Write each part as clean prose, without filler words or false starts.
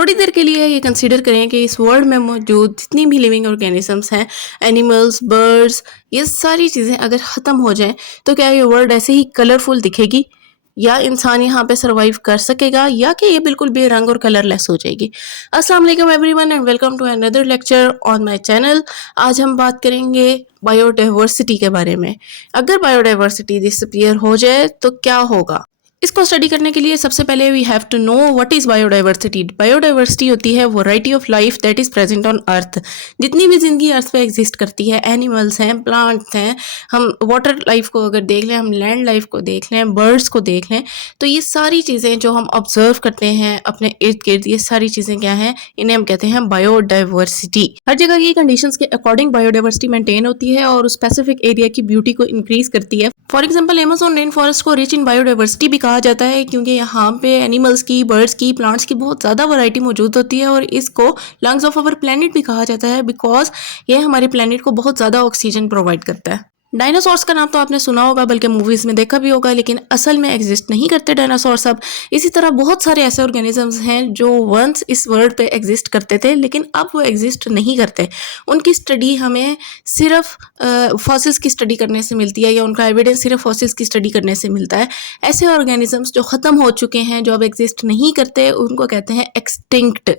थोड़ी देर के लिए ये कंसीडर करें कि इस वर्ल्ड में मौजूद जितनी भी लिविंग ऑर्गेनिजम्स हैं, एनिमल्स, बर्ड्स, ये सारी चीज़ें अगर ख़त्म हो जाएं तो क्या ये वर्ल्ड ऐसे ही कलरफुल दिखेगी, या इंसान यहाँ पे सरवाइव कर सकेगा, या कि ये बिल्कुल बेरंग और कलरलेस हो जाएगी। अस्सलाम वालेकुम everyone and welcome to another lecture on my channel. आज हम बात करेंगे बायोडाइवर्सिटी के बारे में। अगर बायोडाइवर्सिटी डिसअपीयर हो जाए तो क्या होगा। इसको स्टडी करने के लिए सबसे पहले we have to know what is biodiversity. Biodiversity होती है variety of life that is present on earth. जितनी भी जिंदगी अर्थ पे एग्जिस्ट करती है, एनिमल्स हैं, प्लांट्स हैं, हम वाटर लाइफ को अगर देख लें, हम लैंड लाइफ को देख लें, बर्ड्स को देख लें, तो ये सारी चीज़ें जो हम ऑब्जर्व करते हैं अपने इर्द गिर्द, ये सारी चीज़ें क्या हैं, इन्हें हम कहते हैं बायोडाइवर्सिटी। हर जगह की कंडीशंस के अकॉर्डिंग बायोडाइवर्सिटी मेंटेन होती है और स्पेसिफिक एरिया की ब्यूटी को इंक्रीज करती है। For example Amazon rain forest को रिच इन बायोडाइवर्सिटी भी कहा जाता है, क्योंकि यहाँ पे एनिमल्स की, बर्ड्स की, प्लांट्स की बहुत ज़्यादा वैरायटी मौजूद होती है। और इसको लंग्स ऑफ अवर प्लेनेट भी कहा जाता है, बिकॉज ये हमारे प्लेनेट को बहुत ज़्यादा ऑक्सीजन प्रोवाइड करता है। डायनासोर्स का नाम तो आपने सुना होगा, बल्कि मूवीज़ में देखा भी होगा, लेकिन असल में एग्जिस्ट नहीं करते डायनासोर्स अब। इसी तरह बहुत सारे ऐसे ऑर्गेनिजम्स हैं जो वंस इस वर्ल्ड पे एग्जिस्ट करते थे, लेकिन अब वो एग्जिस्ट नहीं करते। उनकी स्टडी हमें सिर्फ फॉसिल्स की स्टडी करने से मिलती है, या उनका एविडेंस सिर्फ फॉसिल्स की स्टडी करने से मिलता है। ऐसे ऑर्गेनिजम्स जो ख़त्म हो चुके हैं, जो अब एग्जिस्ट नहीं करते, उनको कहते हैं एक्सटिंक्ट।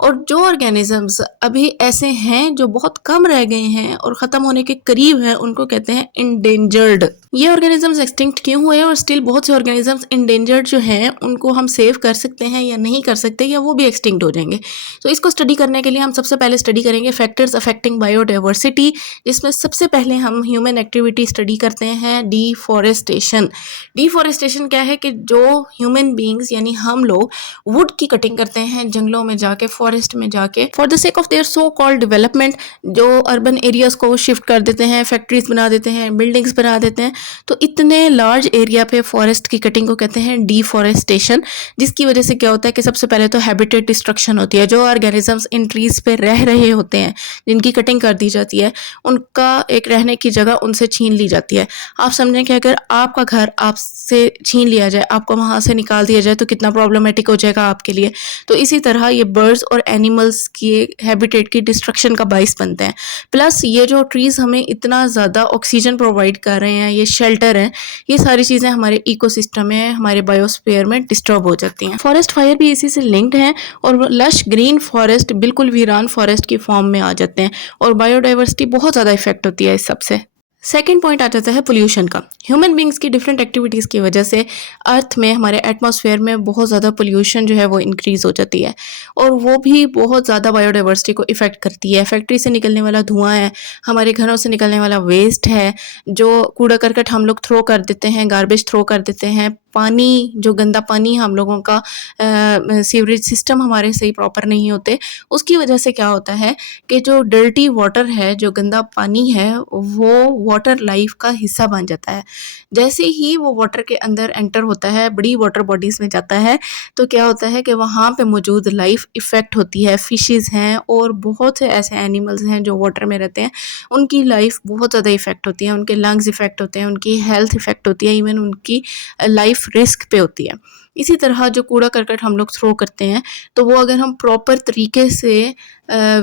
और जो ऑर्गेनिजम्स अभी ऐसे हैं जो बहुत कम रह गए हैं और ख़त्म होने के करीब हैं, उनको कहते हैं इंडेंजर्ड। ये ऑर्गेनिजम्स एक्सटिंक्ट क्यों हुए, और स्टिल बहुत से ऑर्गेनिजम्स इंडेंजर्ड जो हैं उनको हम सेव कर सकते हैं या नहीं कर सकते, या वो भी एक्सटिंक्ट हो जाएंगे। तो इसको स्टडी करने के लिए हम सबसे पहले स्टडी करेंगे फैक्टर्स अफेक्टिंग बायोडाइवर्सिटी, जिसमें सबसे पहले हम ह्यूमन एक्टिविटी स्टडी करते हैं डिफॉरेस्टेशन। डिफॉरेस्टेशन क्या है कि जो ह्यूमन बींग्स यानी हम लोग वुड की कटिंग करते हैं जंगलों में जाके, फॉरेस्ट में जाके, for the sake of their so called development, जो अर्बन एरियाज को शिफ्ट कर देते हैं, फैक्ट्रीज बना देते हैं, बिल्डिंग्स बना देते हैं। तो इतने लार्ज एरिया पे फॉरेस्ट की कटिंग को कहते हैं डिफॉरेस्टेशन, जिसकी वजह से क्या होता है कि सबसे पहले तो हैबिटेट डिस्ट्रक्शन होती है। जो ऑर्गेनिजम्स इन ट्रीज पे रह रहे होते हैं, जिनकी कटिंग कर दी जाती है, उनका एक रहने की जगह उनसे छीन ली जाती है। आप समझें कि अगर आपका घर आपसे छीन लिया जाए, आपको वहाँ से निकाल दिया जाए, तो कितना प्रॉब्लमेटिक हो जाएगा आपके लिए। तो इसी तरह ये बर्ड्स और एनिमल्स की हैबिटेट की डिस्ट्रक्शन का बाइस बनते हैं। प्लस ये जो ट्रीज हमें इतना ज़्यादा ऑक्सीजन प्रोवाइड कर रहे हैं, ये शेल्टर हैं, ये सारी चीज़ें हमारे इकोसिस्टम में, हमारे बायोस्फीयर में डिस्टर्ब हो जाती हैं। फॉरेस्ट फायर भी इसी से लिंक्ड हैं, और लश ग्रीन फॉरेस्ट बिल्कुल वीरान फॉरेस्ट की फॉर्म में आ जाते हैं, और बायोडाइवर्सिटी बहुत ज़्यादा इफेक्ट होती है इस सबसे। सेकेंड पॉइंट आ जाता है पोल्यूशन का। ह्यूमन बींग्स की डिफरेंट एक्टिविटीज़ की वजह से अर्थ में, हमारे एटमॉस्फेयर में बहुत ज़्यादा पोल्यूशन जो है वो इंक्रीज़ हो जाती है, और वो भी बहुत ज़्यादा बायोडाइवर्सिटी को इफ़ेक्ट करती है। फैक्ट्री से निकलने वाला धुआं है, हमारे घरों से निकलने वाला वेस्ट है, जो कूड़ा करकट हम लोग थ्रो कर देते हैं, गार्बेज थ्रो कर देते हैं, पानी, जो गंदा पानी, हम लोगों का सीवरेज सिस्टम हमारे सही प्रॉपर नहीं होते, उसकी वजह से क्या होता है कि जो डर्टी वाटर है, जो गंदा पानी है, वो वाटर लाइफ का हिस्सा बन जाता है। जैसे ही वो वाटर के अंदर एंटर होता है, बड़ी वाटर बॉडीज़ में जाता है, तो क्या होता है कि वहाँ पे मौजूद लाइफ इफ़ेक्ट होती है। फिशेज़ हैं और बहुत से ऐसे एनिमल्स हैं जो वाटर में रहते हैं, उनकी लाइफ बहुत ज़्यादा इफ़ेक्ट होती है, उनके लंग्स इफ़ेक्ट होते हैं, उनकी हेल्थ इफ़ेक्ट होती है, इवन उनकी लाइफ रिस्क पे होती है। इसी तरह जो कूड़ा करकट हम लोग थ्रो करते हैं, तो वो अगर हम प्रॉपर तरीके से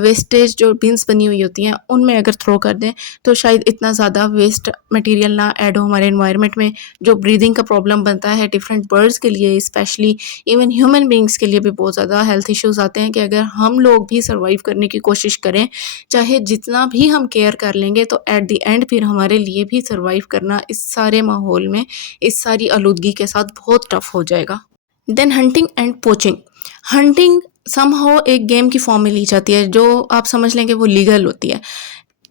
वेस्टेज जो बिन्स बनी हुई होती हैं उनमें अगर थ्रो कर दें, तो शायद इतना ज़्यादा वेस्ट मटेरियल ना ऐड हो हमारे एनवायरनमेंट में, जो ब्रीदिंग का प्रॉब्लम बनता है डिफरेंट बर्ड्स के लिए, स्पेशली इवन ह्यूमन बींग्स के लिए भी बहुत ज़्यादा हेल्थ इश्यूज़ आते हैं। कि अगर हम लोग भी सर्वाइव करने की कोशिश करें, चाहे जितना भी हम केयर कर लेंगे, तो एट द एंड फिर हमारे लिए भी सर्वाइव करना इस सारे माहौल में, इस सारी आलूदगी के साथ बहुत टफ हो जाएगा। Then hunting and poaching. Hunting somehow एक गेम की फॉर्म में ली जाती है, जो आप समझ लें कि वो लीगल होती है।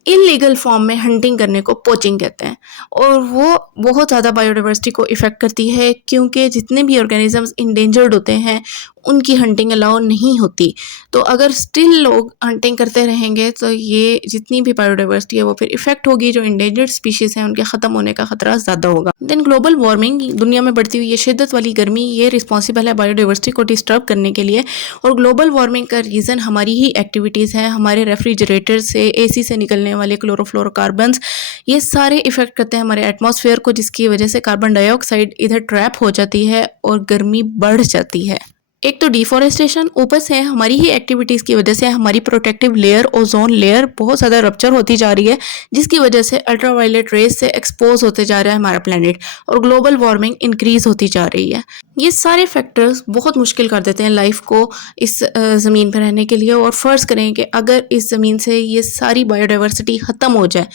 इलीगल फॉर्म में हंटिंग करने को पोचिंग कहते हैं, और वो बहुत ज़्यादा बायोडाइवर्सिटी को इफ़ेक्ट करती है, क्योंकि जितने भी ऑर्गेनिजम्स इंडेंजर्ड होते हैं उनकी हंटिंग अलाउ नहीं होती। तो अगर स्टिल लोग हंटिंग करते रहेंगे, तो ये जितनी भी बायोडाइवर्सिटी है वो फिर इफेक्ट होगी। जो इंडेंजर्ड स्पीशीज़ हैं उनके ख़त्म होने का खतरा ज़्यादा होगा। देन ग्लोबल वार्मिंग, दुनिया में बढ़ती हुई ये शिद्दत वाली गर्मी, ये रिस्पॉन्सिबल है बायोडाइवर्सिटी को डिस्टर्ब करने के लिए। और ग्लोबल वार्मिंग का रीज़न हमारी ही एक्टिविटीज़ हैं, हमारे रेफ्रिजरेटर से, AC से निकलने वाले क्लोरोफ्लोरोकार्बन्स, ये सारे इफेक्ट करते हैं हमारे एटमॉस्फेयर को, जिसकी वजह से कार्बन डाइऑक्साइड इधर ट्रैप हो जाती है और गर्मी बढ़ जाती है। एक तो डिफॉरेस्टेशन, ऊपर से हमारी ही एक्टिविटीज़ की वजह से हमारी प्रोटेक्टिव लेयर, ओजोन लेयर बहुत ज़्यादा रप्चर होती जा रही है, जिसकी वजह से अल्ट्रावायलेट रेज से एक्सपोज होते जा रहा है हमारा प्लेनेट और ग्लोबल वार्मिंग इंक्रीज होती जा रही है। ये सारे फैक्टर्स बहुत मुश्किल कर देते हैं लाइफ को इस ज़मीन पर रहने के लिए। और फ़र्ज़ करें कि अगर इस ज़मीन से ये सारी बायोडाइवर्सिटी ख़त्म हो जाए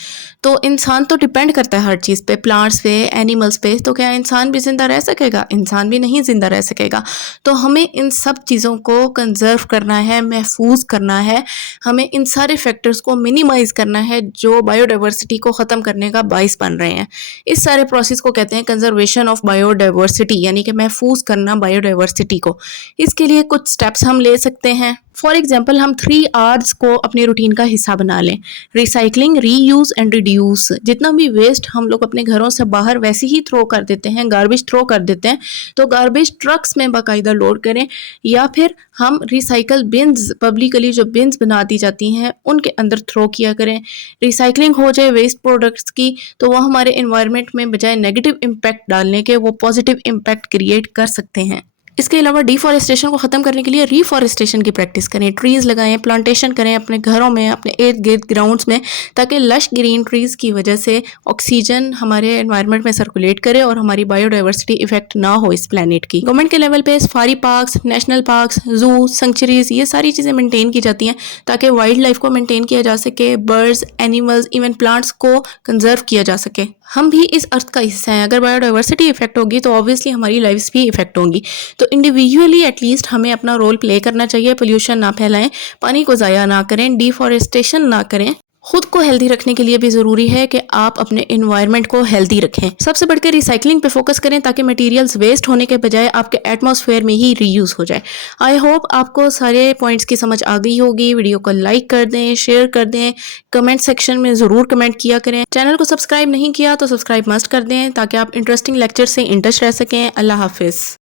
तो इंसान तो डिपेंड करता है हर चीज़ पे, प्लांट्स पे, एनिमल्स पे, तो क्या इंसान भी ज़िंदा रह सकेगा? इंसान भी नहीं ज़िंदा रह सकेगा। तो हमें इन सब चीज़ों को कंज़र्व करना है, महफूज करना है, हमें इन सारे फैक्टर्स को मिनिमाइज़ करना है जो बायोडाइवर्सिटी को ख़त्म करने का बाइस बन रहे हैं। इस सारे प्रोसेस को कहते हैं कंजर्वेशन ऑफ बायोडाइवर्सिटी, यानी कि महफूज करना बायोडाइवर्सिटी को। इसके लिए कुछ स्टेप्स हम ले सकते हैं। फॉर एग्जाम्पल, हम 3 Rs को अपने रूटीन का हिस्सा बना लें। Recycling, reuse and reduce. जितना भी वेस्ट हम लोग अपने घरों से बाहर वैसे ही थ्रो कर देते हैं, गार्बेज थ्रो कर देते हैं, तो गार्बेज ट्रक्स में बाकायदा लोड करें, या फिर हम रिसाइकल बिन्स, पब्लिकली जो बिन्स बना दी जाती हैं उनके अंदर थ्रो किया करें। रिसाइकलिंग हो जाए वेस्ट प्रोडक्ट्स की, तो वो हमारे इन्वायरमेंट में बजाय नेगेटिव इम्पैक्ट डालने के वो पॉजिटिव इम्पैक्ट क्रिएट कर सकते हैं। इसके अलावा डिफॉरेस्टेशन को ख़त्म करने के लिए रीफॉरेस्टेशन की प्रैक्टिस करें, ट्रीज़ लगाएं, प्लांटेशन करें अपने घरों में, अपने इर्द गिर्द ग्राउंड्स में, ताकि लश ग्रीन ट्रीज़ की वजह से ऑक्सीजन हमारे एनवायरनमेंट में सर्कुलेट करे और हमारी बायोडाइवर्सिटी इफेक्ट ना हो इस प्लानट की। गवर्नमेंट के लेवल पे सफारी पार्क्स, नेशनल पार्क्स, जू, सेंचुरीज, ये सारी चीज़ें मेंटेन की जाती हैं ताकि वाइल्ड लाइफ को मेंटेन किया जा सके, बर्ड्स, एनिमल्स, इवन प्लांट्स को कंजर्व किया जा सके। हम भी इस अर्थ का हिस्सा हैं। अगर बायोडाइवर्सिटी इफेक्ट होगी तो ऑब्वियसली हमारी लाइफ्स भी इफेक्ट होंगी। तो इंडिविजुअली एटलीस्ट हमें अपना रोल प्ले करना चाहिए। पोल्यूशन ना फैलाएं, पानी को ज़ाया ना करें, डिफॉरेस्टेशन ना करें। खुद को हेल्दी रखने के लिए भी ज़रूरी है कि आप अपने इन्वायरमेंट को हेल्दी रखें। सबसे बढ़कर रिसाइकलिंग पे फोकस करें ताकि मटेरियल्स वेस्ट होने के बजाय आपके एटमॉस्फेयर में ही रीयूज़ हो जाए। आई होप आपको सारे पॉइंट्स की समझ आ गई होगी। वीडियो को लाइक कर दें, शेयर कर दें, कमेंट सेक्शन में ज़रूर कमेंट किया करें। चैनल को सब्सक्राइब नहीं किया तो सब्सक्राइब मस्ट कर दें ताकि आप इंटरेस्टिंग लेक्चर से इन टच रह सकें। अल्लाह हाफिज़।